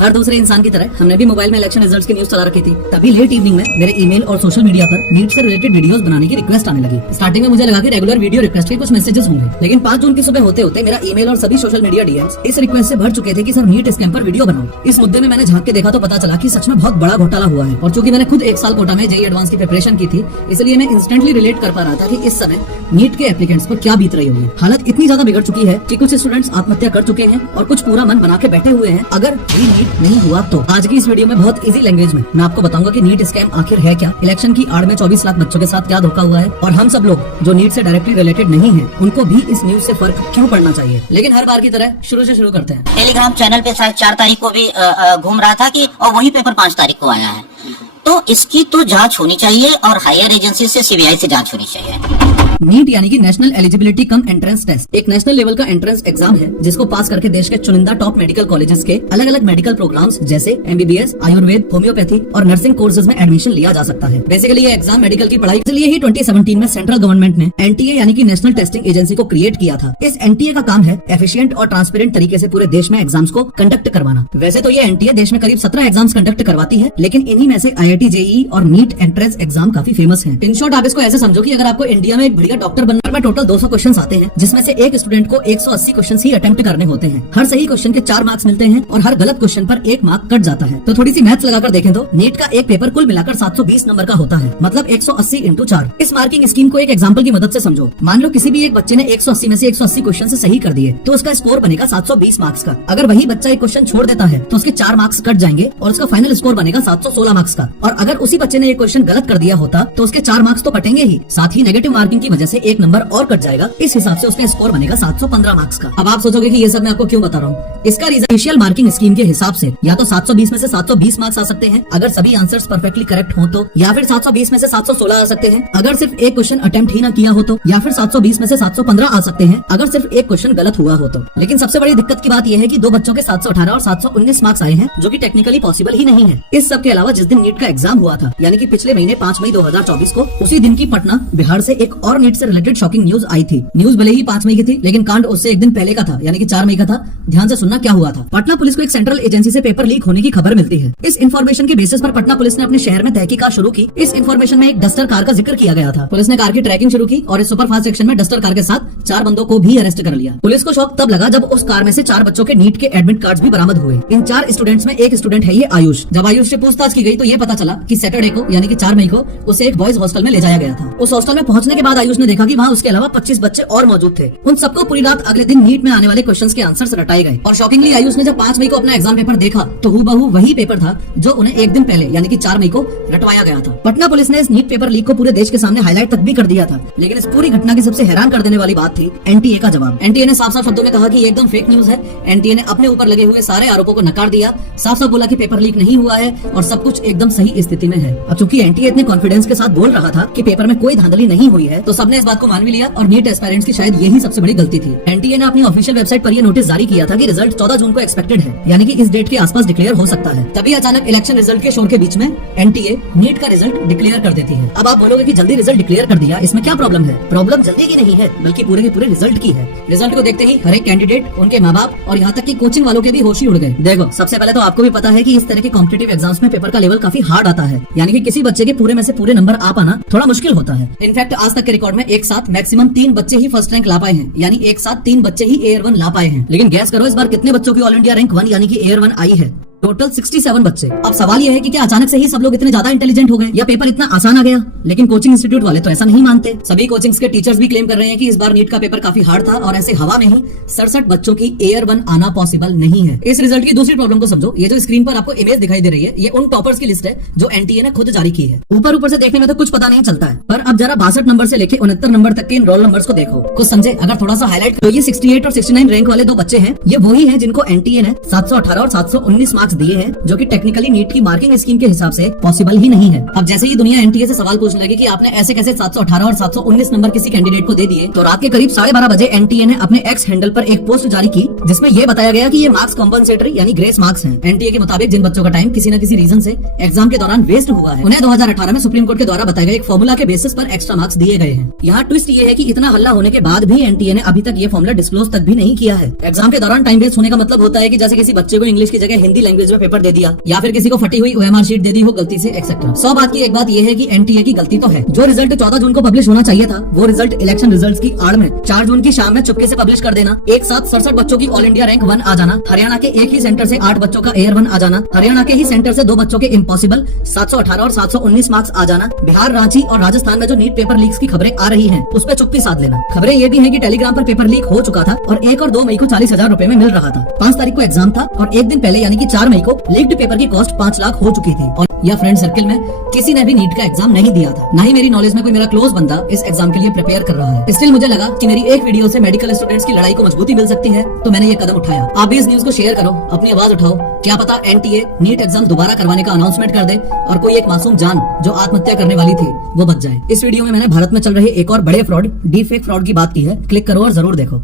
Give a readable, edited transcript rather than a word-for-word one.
हर दूसरे इंसान की तरह हमने भी मोबाइल में इलेक्शन रिजल्ट्स की न्यूज चला रखी थी। तभी लेट इवनिंग में मेरे ईमेल और सोशल मीडिया पर नीट से रिलेटेड वीडियोस बनाने की रिक्वेस्ट आने लगी। स्टार्टिंग में मुझे लगा कि रेगुलर वीडियो रिक्वेस्ट के कुछ मैसेजेस होंगे, लेकिन 5 जून की सुबह होते होते मेरा ईमेल और सभी सोशल मीडिया डीएम्स इस रिक्वेस्ट से भर चुके थे कि सर नीट स्कैम पर वीडियो बनाओ। इस मुद्दे में मैंने झांक के देखा तो पता चला कि सच में बहुत बड़ा घोटाला हुआ है। और चूंकि मैंने खुद 1 साल कोटा में जेईई एडवांस की प्रिपरेशन की थी, इसलिए मैं इंस्टेंटली रिलेट कर पा रहा था कि इस समय नीट के एप्लीकेंट्स पर क्या बीत रही होगी। हालत इतनी ज्यादा बिगड़ चुकी है कि कुछ स्टूडेंट्स आत्महत्या कर चुके हैं और कुछ पूरा मन बना के बैठे हुए हैं अगर ये नीट नहीं हुआ तो। आज की इस वीडियो में बहुत इजी लैंग्वेज में मैं आपको बताऊंगा कि नीट स्कैम आखिर है क्या, इलेक्शन की आड़ में 24 लाख बच्चों के साथ क्या धोखा हुआ है, और हम सब लोग जो नीट से डायरेक्टली रिलेटेड नहीं है उनको भी इस न्यूज से फर्क क्यों पड़ना चाहिए। लेकिन हर बार की तरह शुरू से शुरू करते हैं। टेलीग्राम चैनल पे शायद 4 तारीख को भी घूम रहा था कि और वही पेपर 5 तारीख को आया है। तो इसकी तो जांच होनी चाहिए और हायर एजेंसी से सीबीआई से जांच होनी चाहिए। नीट यानी कि national eligibility cum entrance test एक नेशनल लेवल का एंट्रेंस एग्जाम है जिसको पास करके देश के चुनिंदा टॉप मेडिकल कॉलेजेस के अलग अलग मेडिकल प्रोग्राम्स जैसे एमबीबीएस, आयुर्वेद, होम्योपैथी और नर्सिंग कोर्सेज में एडमिशन लिया जा सकता है। बेसिकली ये एग्जाम मेडिकल की पढ़ाई के लिए ही 2017 में सेंट्रल गवर्नमेंट ने एनटीए यानी कि नेशनल टेस्टिंग एजेंसी को क्रिएट किया था। इस एनटीए का काम है एफिशिएंट और ट्रांसपेरेंट तरीके से पूरे देश में एग्जाम्स को कंडक्ट करवाना। वैसे तो ये एनटीए देश में करीब 17 एग्जाम्स कंडक्ट करवाती है, लेकिन इन्हीं में से IIT जेईई और नीट एंट्रेंस एग्जाम काफी फेमस है। इन शॉर्ट आप इसको ऐसे समझो कि अगर आपको इंडिया में एक बढ़िया डॉक्टर बनने में टोटल 200 क्वेश्चंस आते हैं, जिसमें से एक स्टूडेंट को 180 क्वेश्चंस ही अटेम्प्ट करने होते हैं। हर सही क्वेश्चन के 4 मार्क्स मिलते हैं और हर गलत क्वेश्चन पर 1 मार्क कट जाता है। तो थोड़ी सी मैथ्स लगाकर देखें तो नीट का एक पेपर कुल मिलाकर 720 नंबर का होता है, मतलब 180 × 4। इस मार्किंग स्कीम को एक एग्जाम्पल की मदद से समझो। मान लो किसी भी एक बच्चे ने 180 में से 180 क्वेश्चन सही कर दिए तो उसका स्कोर बनेगा 720 मार्क्स का। अगर वही बच्चा एक क्वेश्चन छोड़ देता है तो उसके 4 मार्क्स कट जाएंगे और उसका फाइनल स्कोर बनेगा 716 मार्क्स का। और अगर उसी बच्चे ने एक क्वेश्चन गलत कर दिया होता तो उसके 4 मार्क्स तो कटेंगे ही, साथ ही नेगेटिव मार्किंग की वजह से 1 नंबर और कट जाएगा। इस हिसाब से उसका स्कोर बनेगा 715 मार्क्स का। अब आप सोचोगे कि ये सब मैं आपको क्यों बता रहा हूँ। इसका रीजन इनिशियल मार्किंग स्कीम के हिसाब से या तो 720 में से 720 मार्क्स आ सकते हैं अगर सभी आंसर्स परफेक्टली करेक्ट हो तो, या फिर 720 में से 716 आ सकते हैं अगर सिर्फ एक क्वेश्चन अटेम्प्ट ही ना किया हो तो, या फिर 720 में से 715 आ सकते हैं अगर सिर्फ एक क्वेश्चन गलत हुआ हो तो। लेकिन सबसे बड़ी दिक्कत की बात यह है कि 2 बच्चों के 718 और 719 मार्क्स आए हैं, जो कि टेक्निकली पॉसिबल ही नहीं है। इस सब के अलावा जिस दिन नीट का एग्जाम हुआ था यानी कि पिछले महीने 5 मई 2024 को, उसी दिन की पटना बिहार से एक और नीट से रिलेटेड शॉकिंग न्यूज आई थी। न्यूज भले ही 5 मई की थी, लेकिन कांड उससे एक दिन पहले का था यानी कि 4 मई का था। ध्यान से सुनना क्या हुआ था। पटना पुलिस को एक सेंट्रल एजेंसी से पेपर लीक होने की खबर मिलती है। इस इन्फॉर्मेशन के बेसिस पर पटना पुलिस ने अपने शहर में तहकीकात शुरू की। इस इन्फॉर्मेशन में एक डस्टर कार का जिक्र किया गया था। पुलिस ने कार की ट्रैकिंग शुरू की और इस सुपरफास्ट सेक्शन में डस्टर कार के साथ 4 बंदों को भी अरेस्ट कर लिया। पुलिस को शौक तब लगा जब उस कार में से 4 बच्चों के नीट के एडमिट कार्ड्स भी बरामद हुए। इन 4 स्टूडेंट्स में एक स्टूडेंट है ये आयुष। जब आयुष से पूछताछ की गई तो ये पता चला कि सैटरडे को यानी कि 4 मई को उसे एक बॉयज हॉस्टल में ले जाया गया था। उस हॉस्टल में पहुंचने के बाद आयुष ने देखा कि वहाँ उसके अलावा 25 बच्चे और मौजूद थे। उन सबको पूरी रात अगले दिन नीट में आने वाले क्वेश्चंस के आंसर्स रटाए गए और शॉकिंगली आयुष ने जब 5 मई को अपना एग्जाम पेपर देखा तो हूबहू वही पेपर था जो उन्हें एक दिन पहले यानी कि 4 मई को रटवाया गया था। पटना पुलिस ने इस नीट पेपर लीक को पूरे देश के सामने हाईलाइट तक भी कर दिया था, लेकिन इस पूरी घटना की सबसे हैरान कर देने वाली बात थी एनटीए का जवाब। एनटीए ने साफ साफ शब्दों में कहा कि ये एकदम फेक न्यूज है। एनटीए ने अपने ऊपर लगे हुए सारे आरोपों को नकार दिया, साफ साफ बोला कि पेपर लीक नहीं हुआ है और सब कुछ एकदम सही स्थिति में है। अब चूंकि एनटीए इतने कॉन्फिडेंस के साथ बोल रहा था कि पेपर में कोई धांधली नहीं हुई है तो सबने इस बात को मान भी लिया और नीट एस्पायरेंट्स की शायद यही सबसे बड़ी गलती थी। एनटीए ने अपनी ऑफिशियल वेबसाइट पर यह नोटिस जारी किया था कि रिजल्ट 14 जून को एक्सपेक्टेड है, यानी कि इस डेट के आसपास डिक्लेयर हो सकता है। तभी अचानक इलेक्शन रिजल्ट के शोर के बीच में एनटीए नीट का रिजल्ट डिक्लेयर कर देती है। अब आप बोलोगे कि जल्दी रिजल्ट डिक्लेयर कर दिया, इसमें क्या प्रॉब्लम है? प्रॉब्लम जल्दी की नहीं है बल्कि पूरे के पूरे रिजल्ट की है। रिजल्ट को देखते ही हर एक कैंडिडेट, उनके माँ बाप और यहाँ तक कि कोचिंग वालों के भी होश ही उड़ गए। देखो, सबसे पहले तो आपको भी पता है कि इस तरह के कॉम्पिटिटिव एग्जाम्स में पेपर का लेवल काफी हार्ड आता है, यानी कि किसी बच्चे के पूरे में से पूरे नंबर आ पाना थोड़ा मुश्किल होता है। इनफैक्ट आज तक के रिकॉर्ड में एक साथ मैक्सिमम 3 बच्चे ही फर्स्ट रैंक ला पाए हैं, यानी एक साथ 3 बच्चे ही एयर 1 ला पाए हैं। लेकिन गैस करो इस बार कितने बच्चों की ऑल इंडिया रैंक 1 यानी कि एयर 1 आई है? टोटल 67 बच्चे। अब सवाल यह है कि क्या अचानक से ही सब लोग इतने ज्यादा इंटेलिजेंट हो गए या पेपर इतना आसान आ गया? लेकिन कोचिंग इंस्टीट्यूट वाले तो ऐसा नहीं मानते। सभी कोचिंग्स के टीचर्स भी क्लेम कर रहे हैं कि इस बार नीट का पेपर काफी हार्ड था और ऐसे हवा में ही 67 बच्चों की एयर 1 आना पॉसिबल नहीं है। इस रिजल्ट की दूसरी प्रॉब्लम को समझो। ये जो स्क्रीन पर आपको इमेज दिखाई दे रही है, ये उन टॉपर्स की लिस्ट है जो एनटीए ने खुद जारी की है। ऊपर से देखने में तो कुछ पता नहीं चलता है, पर अब जरा 62 नंबर से लेके 69 नंबर तक के इन रोल नंबर्स को देखो, कुछ समझे। अगर थोड़ा सा हाईलाइट करो, ये 68 और 69 रैंक वाले 2 बच्चे हैं, ये वही हैं जिनको एनटीए ने 718 और 719 मार्क्स दिए हैं, जो कि टेक्निकली नीट की मार्किंग स्कीम के हिसाब से पॉसिबल ही नहीं है। अब जैसे ही दुनिया एनटीए से सवाल पूछने लगी कि आपने ऐसे कैसे 718 और 719 नंबर किसी कैंडिडेट को दे दिए, तो रात के करीब 12:30 बजे एनटीए ने अपने एक्स हैंडल पर एक पोस्ट जारी की जिसमें यह बताया गया कि ये मार्क्स कॉम्पनसेटरी यानी ग्रेस मार्क्स हैं। एनटीए के मुताबिक जिन बच्चों का टाइम किसी न किसी रीजन से एग्जाम के दौरान वेस्ट हुआ है, उन्हें 2018 में सुप्रीम कोर्ट के द्वारा बताए गए एक फॉर्मूला के बेसिस पर एक्स्ट्रा मार्क्स दिए गए हैं। यहाँ ट्विस्ट ये है कि इतना हल्ला होने के बाद भी एनटीए ने अभी तक ये फॉर्मूला डिस्क्लोज तक भी नहीं किया है। एग्जाम के दौरान टाइम वेस्ट होने का मतलब होता है कि जैसे किसी बच्चे को इंग्लिश की जगह हिंदी लैंग्वेज लैंग्वेज में पेपर दे दिया, या फिर किसी को फटी हुई OMR शीट दे दी हो गलती से, एक्सेट्रा। 100 बात की एक बात यह है कि NTA की गलती तो है। जो रिजल्ट 14 जून को पब्लिश होना चाहिए था, वो रिजल्ट इलेक्शन रिजल्ट्स की आड़ में 4 जून की शाम में चुपके से पब्लिश कर देना, एक साथ 67 बच्चों की ऑल इंडिया रैंक 1 आ जाना, हरियाणा के एक ही सेंटर से 8 बच्चों का एयर 1 आ जाना, हरियाणा के ही सेंटर से 2 बच्चों के इम्पॉसिबल 718 और 719 मार्क्स आ जाना, बिहार, रांची और राजस्थान में जो नीट पेपर लीक्स की खबरें आ रही हैं, उस पर चुप्पी साध लेना। खबरें ये भी हैं कि टेलीग्राम पर पेपर लीक हो चुका था और 1 और 2 मई को 40,000 रुपए में मिल रहा था। 5 तारीख को एग्जाम था और एक दिन पहले यानी कि 4 मई को लीक्ड पेपर की कॉस्ट 5 लाख हो चुकी थी। और यह फ्रेंड सर्किल में किसी ने भी नीट का एग्जाम नहीं दिया था, ना ही मेरी नॉलेज में कोई मेरा क्लोज बंदा इस एग्जाम के लिए प्रिपेयर कर रहा है। स्टिल मुझे लगा कि मेरी एक वीडियो से मेडिकल स्टूडेंट्स की लड़ाई को मजबूती मिल सकती है, तो मैंने ये कदम उठाया। आप भी इस न्यूज को शेयर करो, अपनी आवाज उठाओ, क्या पता NTA नीट एग्जाम दोबारा करवाने का अनाउंसमेंट कर दे और कोई एक मासूम जान जो आत्महत्या करने वाली थी वो बच जाए। इस वीडियो में मैंने भारत में चल रहे एक और बड़े फ्रॉड, डीप फेक फ्रॉड की बात की है। क्लिक करो और जरूर देखो।